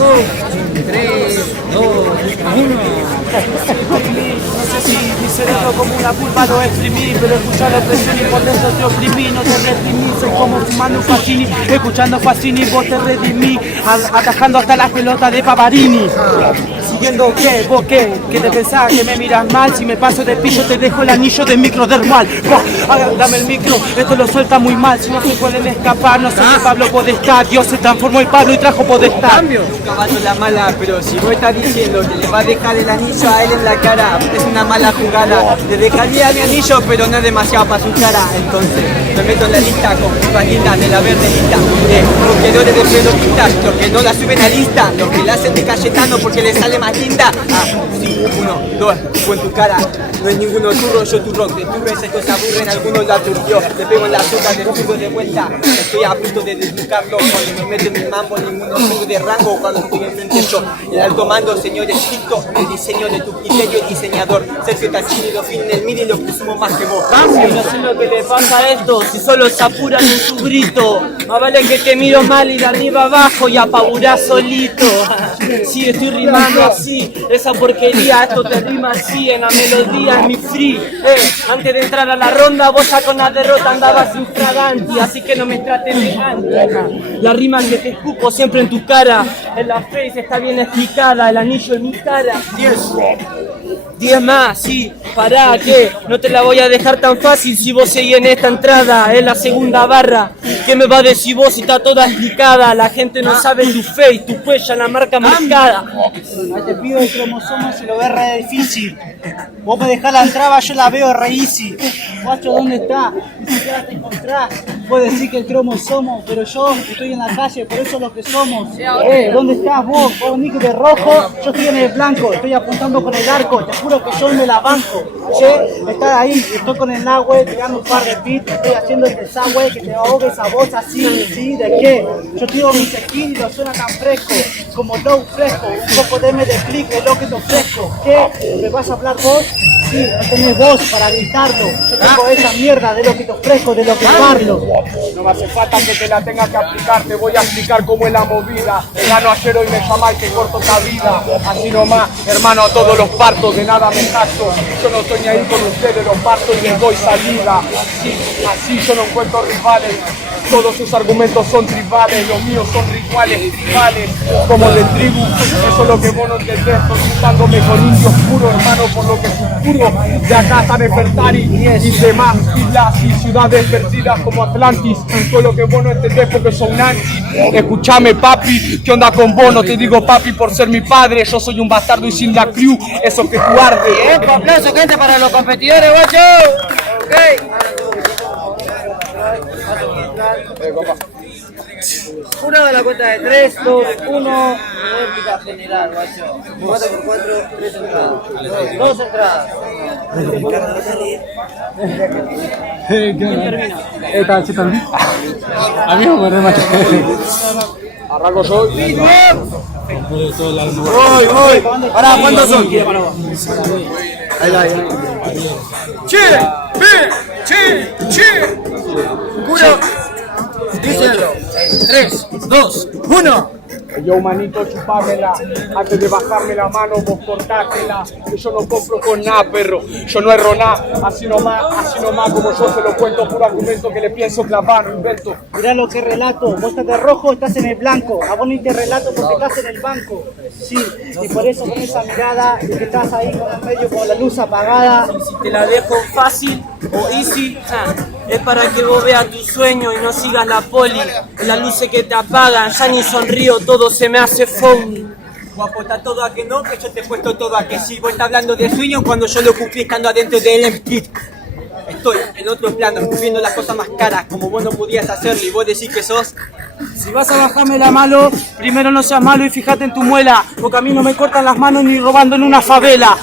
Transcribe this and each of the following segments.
3, 2, 1. No sé si mi cerebro como una pulpa lo exprimí, pero escuchar la presión y por dentro te oprimí, no te reprimí, soy como fumando un Facini, escuchando Facini, vos te redimí, atajando hasta las pelotas de Pavarini. Siguiendo qué, vos qué te pensás que me miras mal, si me paso de pillo te dejo el anillo de microdermal. Dame el micro, esto lo suelta muy mal, si no se pueden escapar, no sé qué Pablo Podestá, Dios se transformó en Pablo y trajo Podestá. Nunca mato la mala, pero si vos estás diciendo que le va a dejar el anillo a él en la cara, es una mala jugada. Le dejaría mi anillo, pero no es demasiado para su cara. Entonces, me meto en la lista con pipas lindas de la verde lista. Roquedores de pelotitas, los que no la suben a lista, los que la hacen de Cayetano porque le sale más linda. Sí, 1, 2, fue en tu cara. No es ninguno turro, yo tu rock. De turro ese que se aburren, algunos la turbió. Le pego en la azúcar del turbo de vuelta. Estoy a punto de deslucarlo. Cuando me meto en mi mambo, ninguno sube de rango. Cuando estoy enfrente yo, el alto mando, señor estricto. El diseño de tu criterio, el diseñador. Sergio Tachini, lo fin el midi, lo presumo más que vos. Y no sé lo que le pasa a esto, si solo se apuran en su grito. Más vale que te miro mal y de arriba abajo y apagurás solito. Sí, estoy rimando así, esa porquería, esto te rima así en la melodía, en mi free. Antes de entrar a la ronda, vos ya con la derrota andabas infraganti, así que no me trates de anti. La rima que te escupo siempre en tu cara, en la face está bien explicada, el anillo en mi cara. 10 más, sí, pará, que no te la voy a dejar tan fácil si vos seguís en esta entrada, es la segunda barra. ¿Qué me va a decir vos si está toda explicada? La gente no sabe tu face, tu huella, la marca marcada. Ahí te pido el cromosoma, se lo ve re difícil. Vos me dejás la entrada, yo la veo re easy. Guacho, ¿dónde está? Ni siquiera te encontrás. Vos decís que el cromosomo, pero yo estoy en la calle, por eso es lo que somos. ¿Dónde estás vos? Vos venís de rojo, yo estoy en el blanco, estoy apuntando con el arco, te juro que yo me la banco. Che, estás ahí, estoy con el nahue, tirando un par de beats, estoy haciendo el desagüe, que te ahogue esa voz así, ¿sí? ¿De qué? Yo tiro mis skins y lo suena tan fresco, como low fresco, un poco de me explique lo que te ofrezco. ¿Qué? ¿Me vas a hablar vos? Sí, no tenés voz para gritarlo. Yo tengo esa mierda de lo que te ofrezco, de lo que parlo. No me hace falta que te la tenga que aplicar, te voy a explicar cómo es la movida. El gano ayer hoy me llama y que corto esta vida. Así nomás, hermano, a todos los partos, de nada me jacto. Yo no estoy ni ahí con ustedes, los parto y les doy salida. Así yo no encuentro rivales. Todos sus argumentos son tribales, los míos son rituales, rivales, como de tribu. Eso es lo que vos no entendés, estoy juntándome con indios puros, hermano, por lo que susurro. De acá están Nefertari y demás islas y ciudades perdidas como Atlantis. Todo lo que vos no entendés porque son nancy. Escuchame, papi, ¿qué onda con vos? No te digo papi por ser mi padre, yo soy un bastardo y sin la crew, eso que tú arde. Aplauso, gente, para los competidores, guacho. Una de la cuenta de 3, 2, 1, réplica general, guacho. 4x4, 3 entradas. 2 entradas. ¿Qué tal? A mí me re macho. Arranco yo. Voy. Pará, ¿cuántos son? Ahí. Che. Curo. Dicen 3, 2, 1. Yo, manito, chupámela. Antes de bajarme la mano, vos cortátela. Que yo no compro con nada, perro. Yo no erro nada. Así nomás, como yo se lo cuento. Puro argumento que le pienso clavar, no invento. Mirá lo que relato, vos estás de rojo, estás en el blanco. A vos ni te relato porque estás en el banco. Sí, y por eso con esa mirada y que estás ahí con el medio con la luz apagada. Si te la dejo fácil o easy, es para que vos veas tu sueño y no sigas la poli. Las luces que te apagan, ya ni sonrío, todo se me hace phony. Guapo, está todo a que no, que yo te he puesto todo a que sí. Vos estás hablando de sueño cuando yo lo cumplí estando adentro del empty. Estoy en otro plano, viendo las cosas más caras, como vos no podías hacerlo y vos decís que sos. Si vas a bajarme la malo, primero no seas malo y fíjate en tu muela, porque a mí no me cortan las manos ni robando en una favela,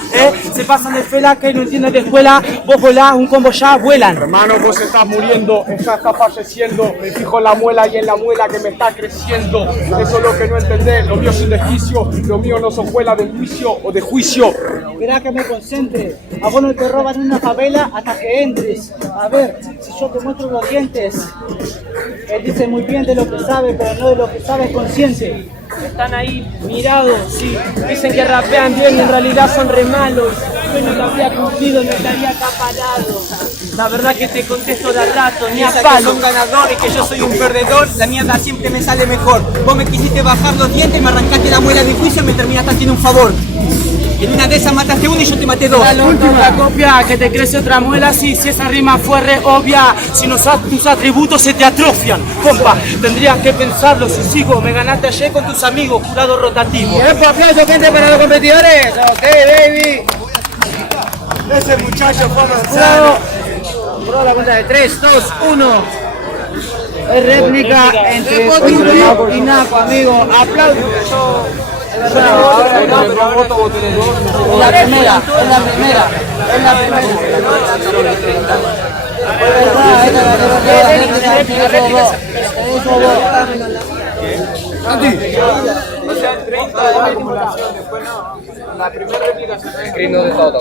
Se pasan de fela que no entiendes de escuela, vos volás, un combo ya vuelan. Hermano, vos estás muriendo, ella está falleciendo, me fijo en la muela y en la muela que me está creciendo. Eso es lo que no entendés, lo mío es un desquicio, lo mío no son escuela de juicio o de juicio. Esperá que me concentre, a vos no te roban en una favela hasta que entres. A ver, si yo te muestro los dientes, él dice muy bien de lo que sabe. sabe, pero no de lo que sabe es consciente. Están ahí mirados, sí. Dicen que rapean bien y en realidad son re malos. Yo no lo habría cumplido, no estaría acá parado. La verdad que te contesto de al rato, ni a Piensa que palo. son ganadores, que yo soy un perdedor, la mierda siempre me sale mejor. Vos me quisiste bajar los dientes, me arrancaste la muela de juicio y me terminaste haciendo un favor. En una de esas mataste uno y yo te maté dos. La última copia, que te crece otra muela, sí, si esa rima fue re obvia. Si no usas tus atributos se te atrofian. Compa, tendrías que pensarlo si sigo. Me ganaste ayer con tus amigos, jurado rotativo. ¡Tiempo, aplauso, gente, para los competidores! ¡Ok, baby! Ese muchacho fue avanzado. Por la cuenta de 3, 2, 1. Es réplica entre Otro y Naco, amigo. Aplausos. Es la primera. O sea, el 30 de la acumulación, después no. La primera réplica se ve. Screen no de todo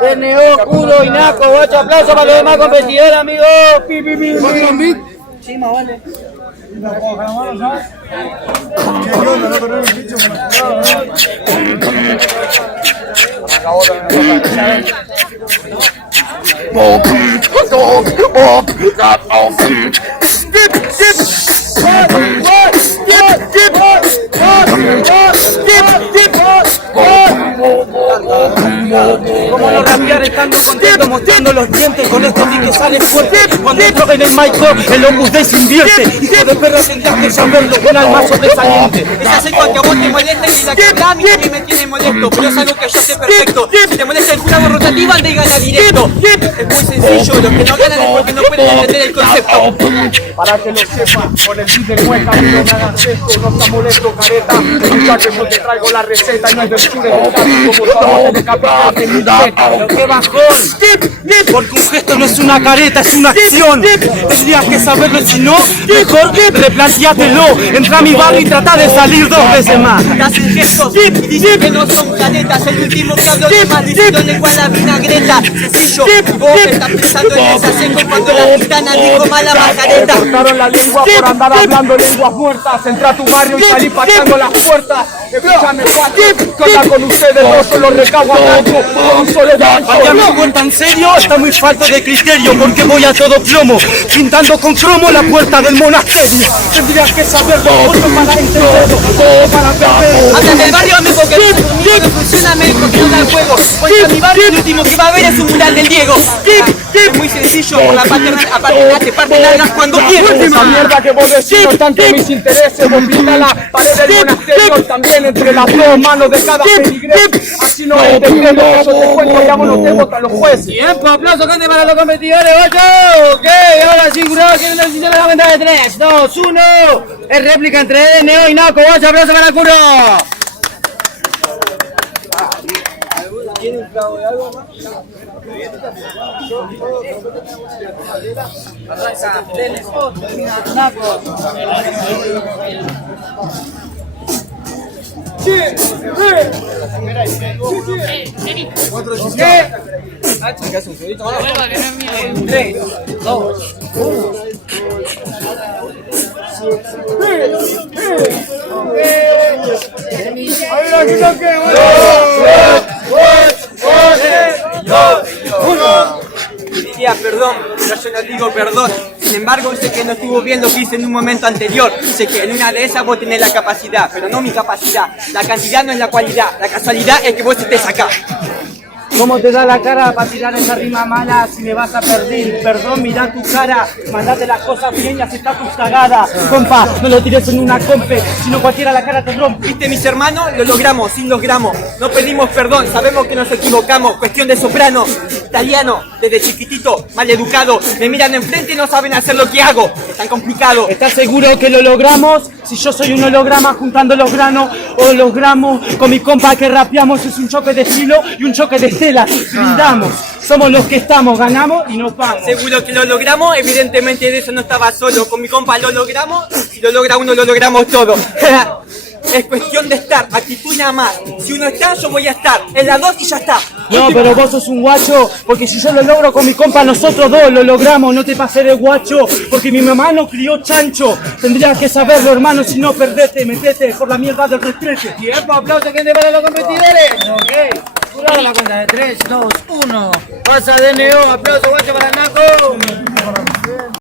DNO, Kudo y Naco, 8 aplausos para los demás competidores, amigos. Pi, pi, pi, pi. Sí, más vale. Como los rapeares estando contentos mostrando los dientes. Con esto sí que sale fuerte. Cuando entro en el micro el Opus Dei se invierte. Hijo de perro tendrás que saberlo con alma sobresaliente. Esa es cuando a vos te molesta y la que a mí también me tiene molesto. Pero es algo que yo sé perfecto. Si te molesta el jurado rotativo, anda y gana directo. Es muy sencillo, los que no ganan es porque no pueden entender el concepto. Para que lo sepa, con el beat del hueca, no me hagas esto, no está molesto, careta. Escucha que yo te traigo la receta y no es del sur, es del caso, como estamos de capital de mi teta. Pero qué bajón, porque un gesto no es una careta, es una acción. Tendrías que saberlo, si no, mejor replanteátelo. Entra a mi barrio y trata de salir 2 veces más. Te hacen gestos y dicen que no son caretas. El último que habló de más diciéndole cuál la vinagreta. Sencillo, vos estás pensando en esa seco cuando la gitana dijo mala majareta. Cortaron la lengua por andar hablando lenguas muertas. Entra a tu barrio y salí pateando las puertas. Escúchame, Juan, ¿qué onda con ustedes? No solo recago a tanto, con un solo gancho. Vaya mi cuenta en serio, está muy falto de criterio. Porque voy a todo plomo, pintando con cromo la puerta del monasterio. Tendrías que saberlo, otro para entenderlo, todo para perderlo. Hasta en el barrio, amigo, que no funciona, médico, que no da el juego. Voy a mi barrio y el último que va a ver es un mural del Diego. Es muy sencillo, por la paternal te parte largas cuando quieres. Esa mierda que vos decís no está entre mis intereses. Vos pinta la pared del monasterio también entre las dos manos de cada feligres. Así no es, te entiendo, yo te cuento, ya vos no te votan los jueces. Tiempo, aplauso, gente, para los competidores. 8. Ok, ahora sí, jurado, quieren decisión de la ventaja de 3, 2, 1. Es réplica entre DNO y Naco. 8 aplausos para Kuro. ¿Tiene un clavo de algo más? Naco. Diría perdón, pero yo no digo perdón. Sin embargo, sé que no estuvo bien lo que hice en un momento anterior. Sé que en una de esas vos tenés la capacidad, pero no mi capacidad. La cantidad no es la cualidad, la casualidad es que vos estés acá. ¿Cómo te da la cara para tirar esa rima mala si me vas a perder? Perdón, mirá tu cara, mandate las cosas bien y aceptá tus cagadas. Compa, no lo tires en una compe, sino cualquiera la cara te rompe. Viste, mis hermanos, lo logramos, sin los gramos. No pedimos perdón, sabemos que nos equivocamos. Cuestión de soprano, italiano, desde chiquitito, mal educado. Me miran enfrente y no saben hacer lo que hago. Es tan complicado. ¿Estás seguro que lo logramos? Si yo soy un holograma juntando los granos, hologramos con mi compa que rapeamos. Es un choque de estilo y un choque de estela. Brindamos, somos los que estamos, ganamos y nos vamos. Seguro que lo logramos, evidentemente de eso no estaba solo. Con mi compa lo logramos, si lo logra uno lo logramos todo. Es cuestión de estar, actitud y nada más. Si uno está, yo voy a estar. En las dos y ya está. No, pero vos sos un guacho, porque si yo lo logro con mi compa, nosotros dos lo logramos. No te pases de guacho, porque mi mamá no crió chancho. Tendrías que saberlo, hermano, si no perdete, metete por la mierda del retrete. Tiempo, aplauso, gente, para los competidores. Ok. Jurado la cuenta de 3, 2, 1. Pasa DNO, aplauso, guacho, para el Naco.